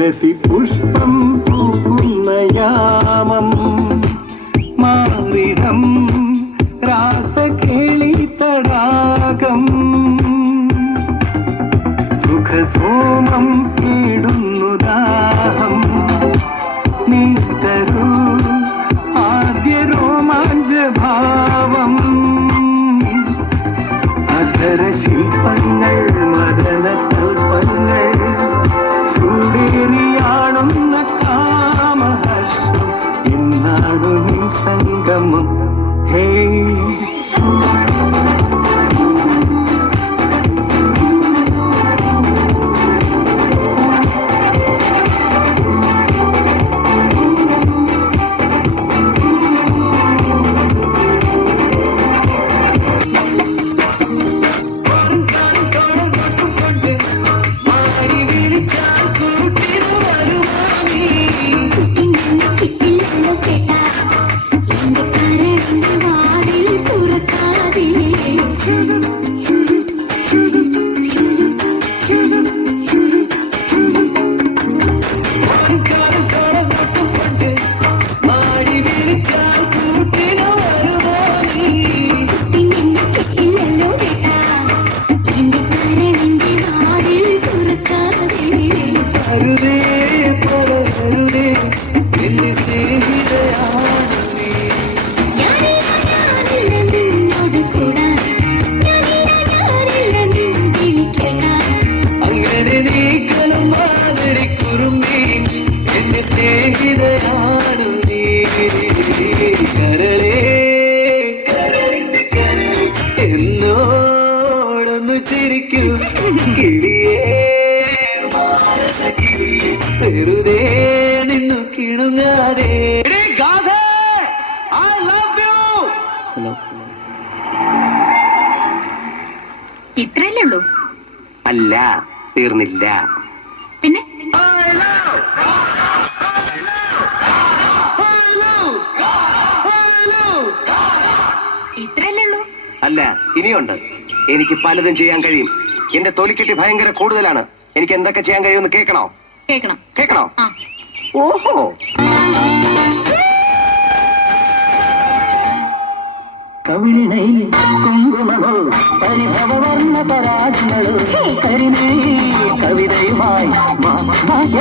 രതി പുഷ്പം പൂക്കുന്ന യാമം മാറിടം രാസകേളി തടാകം സുഖസോമം ഇടുന്നു ദാഹം നീ തരൂ ആദ്യ രോമാഞ്ചഭാവം അധര ശില്പങ്ങൾ മദന കൽപ്പങ്ങൾ ചൂടേറിയാണുന്ന കാമഹർഷം എന്നാണു നീ സംഗമം ഹേ എന്നോടൊന്നു ചിരിക്കൂ വെറുതെ നിന്നു കിണുങ്ങാതെ. ഇത്രയല്ലേ ഉള്ളൂ? അല്ല, തീർന്നില്ല. പിന്നെ ഇത്രയല്ലേ ഉള്ളൂ? അല്ല, ഇനിയുണ്ട്. എനിക്ക് പലതും ചെയ്യാൻ കഴിയും. എന്റെ തൊലിക്കെട്ടി ഭയങ്കര കൂടുതലാണ്. എനിക്ക് എന്തൊക്കെ ചെയ്യാൻ കഴിയുമെന്ന് കേൾക്കണോ? കേൾക്കണോ? ഓഹോ, കവിളിണൈ കുങ്കുമമോ പരിഭവവർണ്ണ പരാഗങ്ങളോ കരിമേ കവിതയുമായി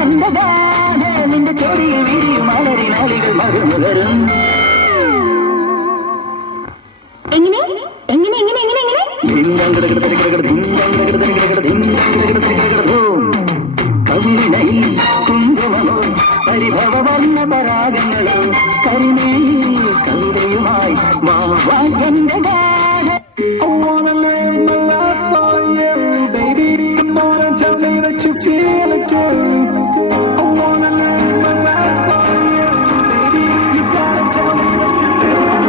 എന്റെ ഗാനേ നിന്റെ ചെറിയ വിരിയും മലരിനാളികൾ മറുമുകരും. എങ്ങനെ എങ്ങനെ എങ്ങനെ എങ്ങനെ എങ്ങനെ കവിളിണൈ കുങ്കുമമോ പരിഭവവർണ്ണ പരാഗങ്ങളോ കരിമേ കവിതയുമായി എന്റെ ഗാനേ. I wanna live my life for you, baby. Come on and tell me that you feel it too. I wanna live my life for you, baby. You gotta tell me that you feel it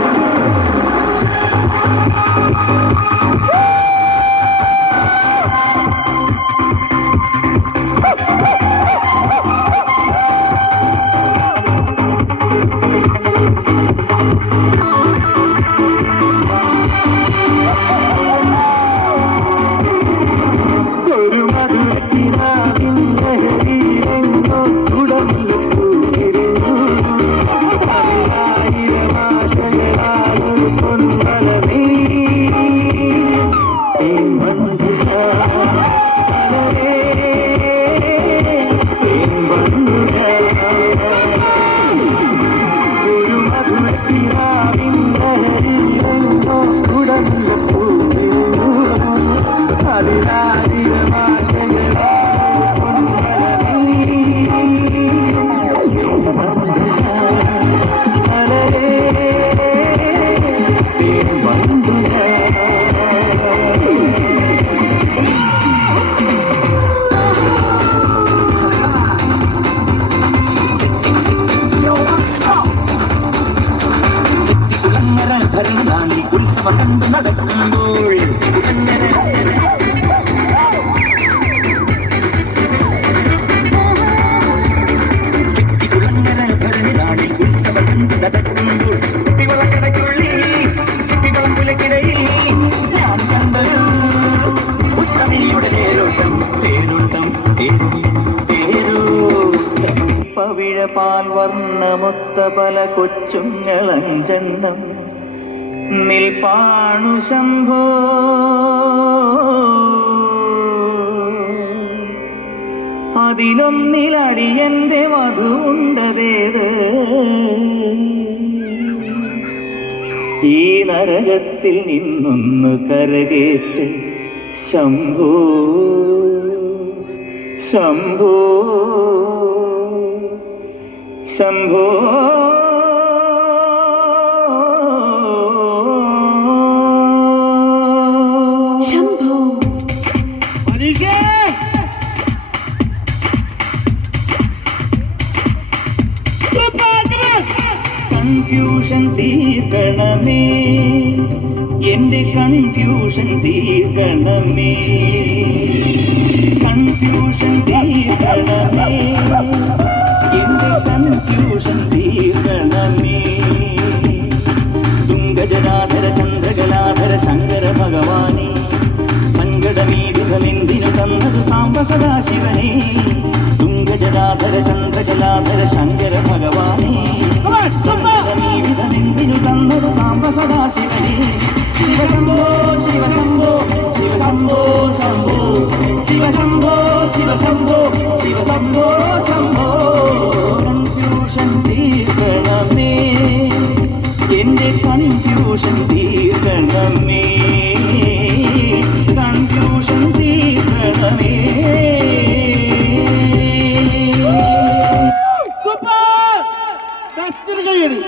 പാൽ വർണ്ണമൊത്ത പല കൊച്ചുങ്ങളഞ്ചെണ്ണം നിൽപ്പാണു ശംഭോ. അതിലൊന്നിലടിയന്റെ വധുണ്ടതേത് ഈ നരകത്തിൽ നിന്നൊന്നു കരകേറ്റ് ശംഭോ ശംഭോ ശംഭോ. ശംഭോ confusion തീർക്കണമേ, എന്റെ confusion തീർക്കണമേ, confusion തീർക്കണമേ, എന്റെ confusion തീർക്കണമേ. തുംഗജടാധര ചന്ദ്രകലാധര ശങ്കര ഭഗവാനെ, സങ്കടമീ വിധമെന്തിനു തന്നതു സാംബ സദാശിവനെ. തുംഗജടാധര ചന്ദ്രകലാധര ശങ്കര ഭഗവാനെ, സങ്കടമീ വിധമെന്തിനു തന്നതു സാംബ സദാശിവനെ. ശിവശംഭോ ശിവശംഭോ ശിവശംഭോ ശംഭോ ശിവശംഭോ ശിവശംഭോ ശിവശംഭോ ശംഭോ. കൺഫ്യൂഷൻ തീർക്കണമേ, എന്റെ കൺഫ്യൂഷൻ തീർക്കണമേ, കൺഫ്യൂഷൻ തീർക്കണമേ. സൂപ്പർ ബെസ്റ്റ് കയ്യടി.